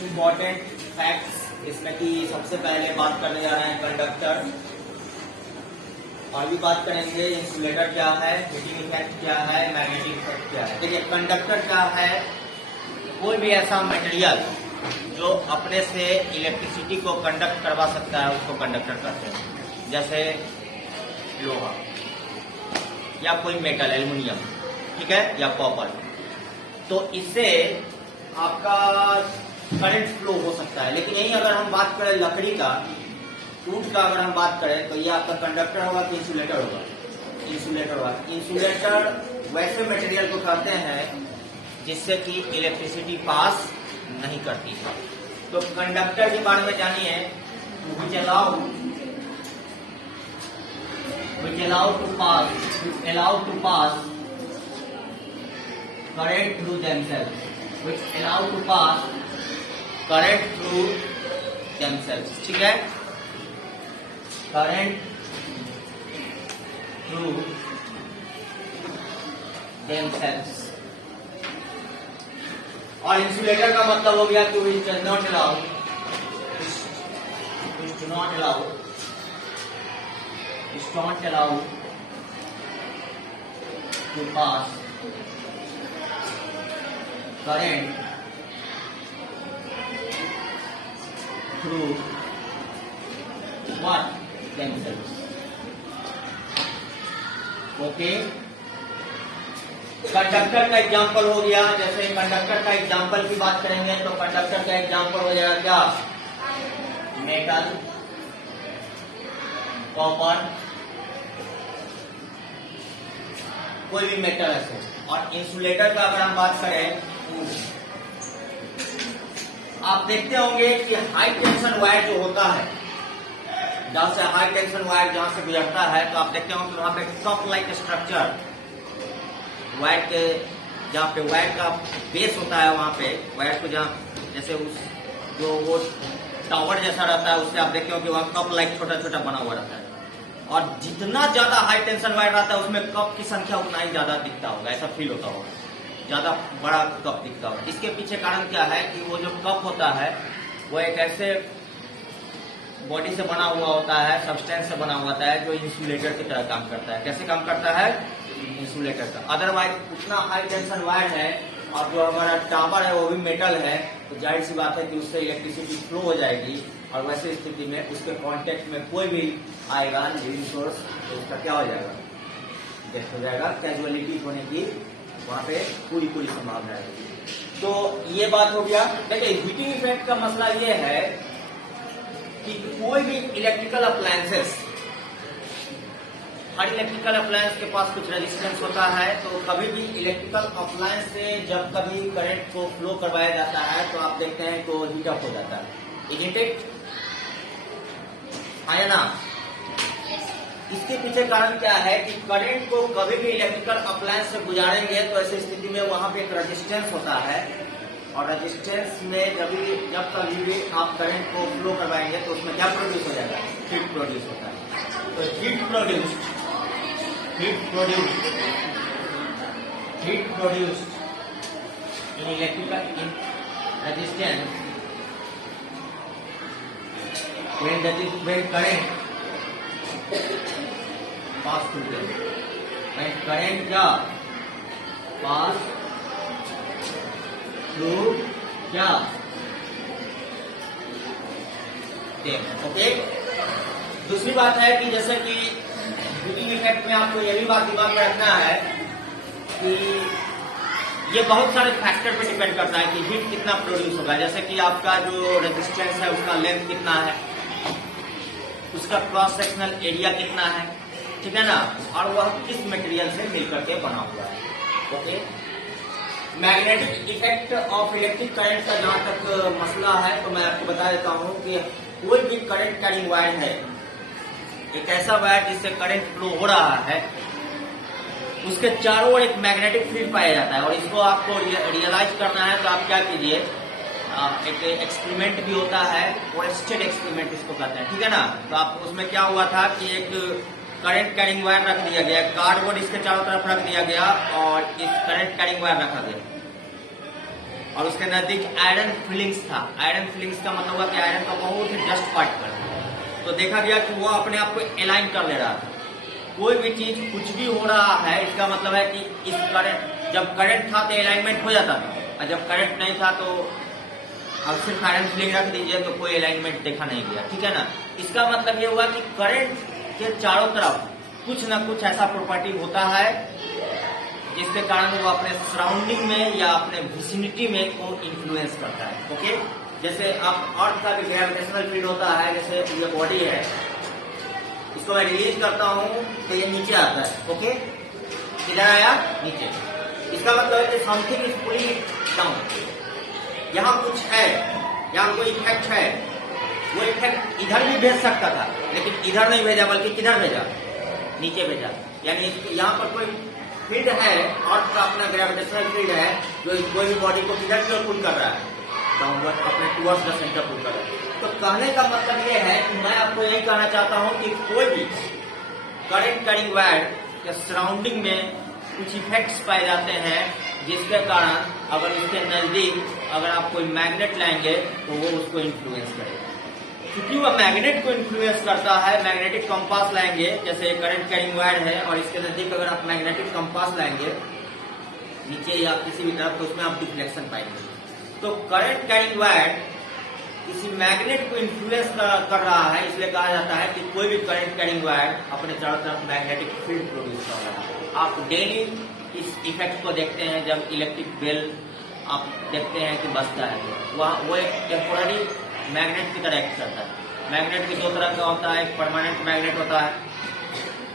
Important facts इसमें कि सबसे पहले बात करने जा रहे हैं कंडक्टर, और भी बात करेंगे इंसुलेटर क्या है, हीटिंग इफेक्ट क्या है, मैग्नेटिक इफेक्ट क्या है। देखिए कंडक्टर क्या है, कोई भी ऐसा मटेरियल जो अपने से इलेक्ट्रिसिटी को कंडक्ट करवा सकता है उसको कंडक्टर कहते हैं। जैसे लोहा या कोई मेटल, एल्युमिनियम, ठीक है, या कॉपर। तो इससे आपका करंट फ्लो हो सकता है। लेकिन यही अगर हम बात करें लकड़ी का, वुड का अगर हम बात करें तो ये आपका कंडक्टर होगा कि इंसुलेटर होगा? इंसुलेटर होगा। इंसुलेटर वैसे मटेरियल को कहते हैं जिससे कि इलेक्ट्रिसिटी पास नहीं करती है। तो कंडक्टर के बारे में जानिए। which allow to pass current through themselves, ठीक है, करंट थ्रू themselves। और इंसुलेटर का मतलब हो गया कि which do not allow to pass current through what? Themselves। Okay, conductor का एग्जांपल हो गया। जैसे कंडक्टर का एग्जांपल की बात करेंगे तो कंडक्टर का एग्जांपल हो जाएगा क्या? मेटल, कॉपर, कोई भी मेटल ऐसे। और इंसुलेटर का अगर हम बात करें, आप देखते होंगे कि हाई टेंशन वायर जो होता है, जहां से हाई टेंशन वायर जहां से गुजरता है, तो आप देखते होंगे कि वहां पे कप लाइक स्ट्रक्चर, वायर के जहाँ पे वायर का बेस होता है, वहां पे वायर को जहाँ जैसे उस जो वो टावर जैसा रहता है, उससे आप देखते हो कि वहां कप लाइक छोटा छोटा बना हुआ रहता है। और जितना ज्यादा हाई टेंशन वायर रहता है उसमें कप की संख्या उतना ही ज्यादा दिखता होगा, ऐसा फील होता होगा, ज्यादा बड़ा कप दिखता होगा। इसके पीछे कारण क्या है कि वो जो कप होता है वो एक ऐसे बॉडी से बना हुआ होता है, सब्सटेंस से बना हुआ होता है, जो इंसुलेटर की तरह काम करता है। कैसे काम करता है? इंसुलेटर का। अदरवाइज उतना हाई टेंशन वायर है और जो हमारा टावर है वो भी मेटल है, तो जाहिर सी बात है कि उससे इलेक्ट्रिसिटी फ्लो हो जाएगी। और वैसे स्थिति में उसके कांटेक्ट में कोई भी आएगा लिविंग सोर्स, तो उसका क्या हो जाएगा? डेथ हो जाएगा। कैजुअलिटी होने की वहां पे पूरी संभावना है। तो ये बात हो गया। देखिए हीटिंग इफेक्ट का मसला ये है कि कोई भी इलेक्ट्रिकल अप्लायंसेस, हर इलेक्ट्रिकल अप्लायंस के पास कुछ रेजिस्टेंस होता है। तो कभी भी इलेक्ट्रिकल अप्लायंस से जब कभी करंट को फ्लो करवाया जाता है तो आप देखते हैं तो हीटअप हो जाता है, इजंट इट? है ना? इसके पीछे कारण क्या है कि करंट को कभी भी इलेक्ट्रिकल अप्लायंस से गुजारेंगे तो ऐसी स्थिति में वहां पे एक रेजिस्टेंस होता है, और रेजिस्टेंस में जब कभी भी आप करंट को फ्लो करवाएंगे तो उसमें क्या प्रोड्यूस हो जाएगा? हीट प्रोड्यूस होता है। तो heat produced in electrical resistance when current pass through them, when current क्या pass through क्या them। ओके, दूसरी बात है कि जैसे कि हीटिंग इफेक्ट में आपको ये भी बात दिमाग में रखना है कि ये बहुत सारे फैक्टर पे डिपेंड करता है कि हीट कितना प्रोड्यूस होगा। जैसे कि आपका जो रेजिस्टेंस है उसका लेंथ कितना है, उसका क्रॉस सेक्शनल एरिया कितना है, ठीक है ना, और वह किस मटेरियल से मिलकर के बना हुआ है। Okay, magnetic effect of electric current का जहां तक मसला है तो मैं आपको बता देता हूं कि कोई भी करंट कैरिंग वायर है, एक ऐसा वायर जिससे करंट फ्लो हो रहा है, उसके चारों ओर एक मैग्नेटिक फील्ड पाया जाता है। और इसको आपको रियलाइज करना है तो आप क्या कीजिए, एक एक्सपेरिमेंट भी होता है, ओरेस्टेड एक्सपेरिमेंट इसको कहते हैं, ठीक है ना। तो आप उसमें क्या हुआ था कि एक करंट कैरिंग वायर रख दिया गया, कार्डबोर्ड इसके चारों तरफ रख दिया गया और इस करंट कैरिंग वायर रखा गया। और उसके नजदीक आयरन फिलिंग्स था। आयरन फिलिंग्स का मतलब हुआ कि आयरन का बहुत ही डस्ट पार्टिकल, तो देखा गया कि वो अपने आप को अलाइन कर ले रहा था। कोई भी चीज कुछ भी हो रहा है, इसका मतलब है कि इस करंट, जब करंट था तो अलाइनमेंट हो जाता था, और जब करंट नहीं था तो अब सिर्फ आयरन फिलिंग रख दीजिए तो कोई अलाइनमेंट देखा नहीं गया, ठीक है ना। इसका मतलब ये हुआ कि करंट के चारों तरफ कुछ ना कुछ ऐसा प्रॉपर्टी होता है जिसके कारण वो अपने सराउंडिंग में या अपने विसिनिटी में को इन्फ्लुएंस करता है। ओके, जैसे आप अर्थ का भी ग्रेविटेशनल फील्ड होता है, जैसे ये बॉडी है, इसको मैं रिलीज करता हूँ तो ये नीचे आता है। ओके, किधर आया? नीचे। इसका मतलब है कि समथिंग इज पुलिंग डाउन, यहाँ कुछ है, यहाँ कोई इफेक्ट है। वो इफेक्ट इधर भी भेज सकता था, लेकिन इधर नहीं भेजा, बल्कि किधर भेजा? नीचे भेजा। यानी यहाँ पर कोई फील्ड है, अर्थ का अपना ग्रेविटेशनल फील्ड है, जो इस कोई भी बॉडी को किधर की ओर पुल कर रहा है? डाउनवर्ड, अपने टुवर्ड्स द सेंटर पुल कर रहा है। तो कहने का मतलब ये है कि मैं आपको यही कहना चाहता हूँ कि कोई भी करंट कैरिंग वायर के सराउंडिंग में कुछ इफेक्ट्स पाए जाते हैं, जिसके कारण अगर इसके नजदीक अगर आप कोई मैग्नेट लाएंगे तो वो उसको इन्फ्लुएंस करेगा। क्योंकि वह मैग्नेट को इन्फ्लुएंस करता है, मैग्नेटिक कंपास लाएंगे, जैसे करंट कैरिंग वायर है और इसके नजदीक अगर आप मैग्नेटिक कंपास लाएंगे नीचे या किसी भी तरफ, तो उसमें आप डिफ्लेक्शन पाएंगे। तो करंट कैरिंग वायर किसी मैग्नेट को इन्फ्लुएंस कर रहा है, इसलिए कहा जाता है कि कोई भी करंट कैरिंग वायर अपने चारों तरफ मैग्नेटिक फील्ड प्रोड्यूस कर रहा है। आप डेली इस इफेक्ट को देखते हैं जब इलेक्ट्रिक बेल आप देखते हैं कि बजता है, वह वो एक टेम्पोररी मैग्नेट की तरह एक्ट करता है। मैग्नेट भी दो तरह का होता है, एक परमानेंट मैग्नेट होता है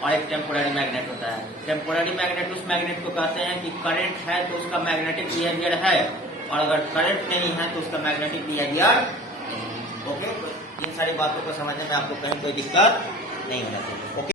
और एक टेम्पोररी मैग्नेट होता है। टेम्पोररी मैग्नेट उस मैग्नेट को कहते हैं कि करंट है तो उसका मैग्नेटिक बिहेवियर है, और अगर करंट नहीं है तो उसका मैग्नेटिक बिहेवियर। ओके, इन सारी बातों को समझने में आपको कहीं कोई दिक्कत नहीं होना चाहिए। ओके।